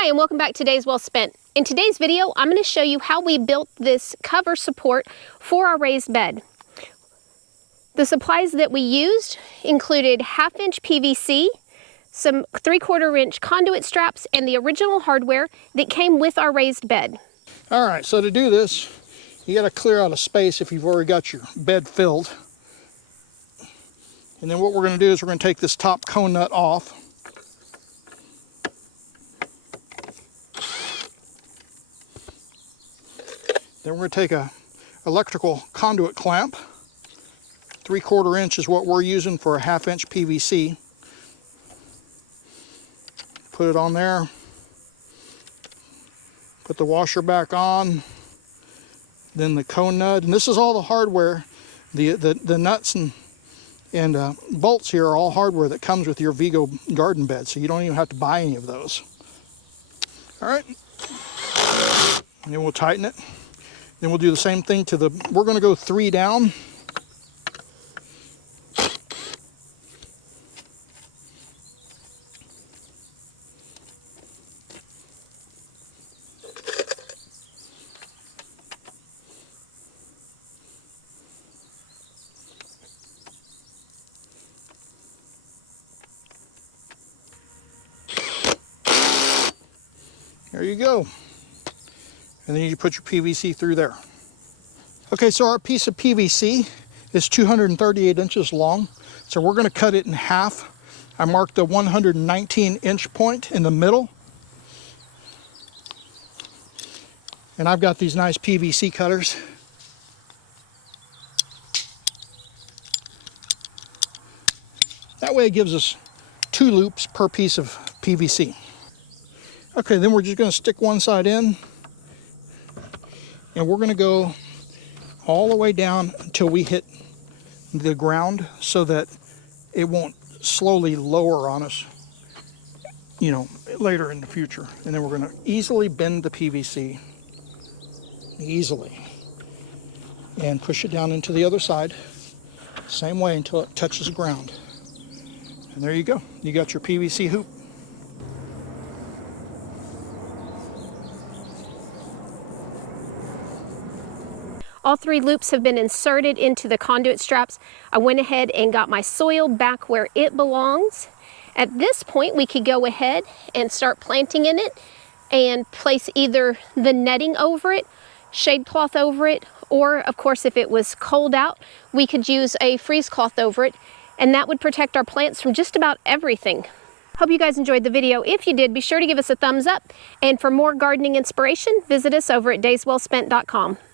Hi, and welcome back to Days Well Spent. In today's video, I'm going to show you how we built this cover support for our raised bed. The supplies that we used included 1/2-inch PVC, some 3/4 inch conduit straps, and the original hardware that came with our raised bed. All right, so to do this, you got to clear out a space if you've already got your bed filled. And then what we're going to do is we're going to take this top cone nut off. Then we're going to take a electrical conduit clamp. 3/4 inch is what we're using for a 1/2-inch PVC. Put it on there. Put the washer back on. Then the cone nut, and this is all the hardware. The nuts and bolts here are all hardware that comes with your Vigo garden bed, so you don't even have to buy any of those. All right, and then we'll tighten it. Then we'll do the same thing to the, we're going to go 3 down. There you go. And then you put your PVC through there. Okay, so our piece of PVC is 238 inches long. So we're going to cut it in half. I marked the 119-inch point in the middle. And I've got these nice PVC cutters. That way it gives us 2 loops per piece of PVC. Okay, then we're just going to stick one side in, and we're going to go all the way down until we hit the ground so that it won't slowly lower on us, you know, later in the future. And then we're going to easily bend the PVC, easily, and push it down into the other side, same way until it touches the ground. And there you go. You got your PVC hoop. All 3 loops have been inserted into the conduit straps. I went ahead and got my soil back where it belongs. At this point, we could go ahead and start planting in it and place either the netting over it, shade cloth over it, or of course, if it was cold out, we could use a freeze cloth over it, and that would protect our plants from just about everything. Hope you guys enjoyed the video. If you did, be sure to give us a thumbs up. And for more gardening inspiration, visit us over at dayswellspent.com.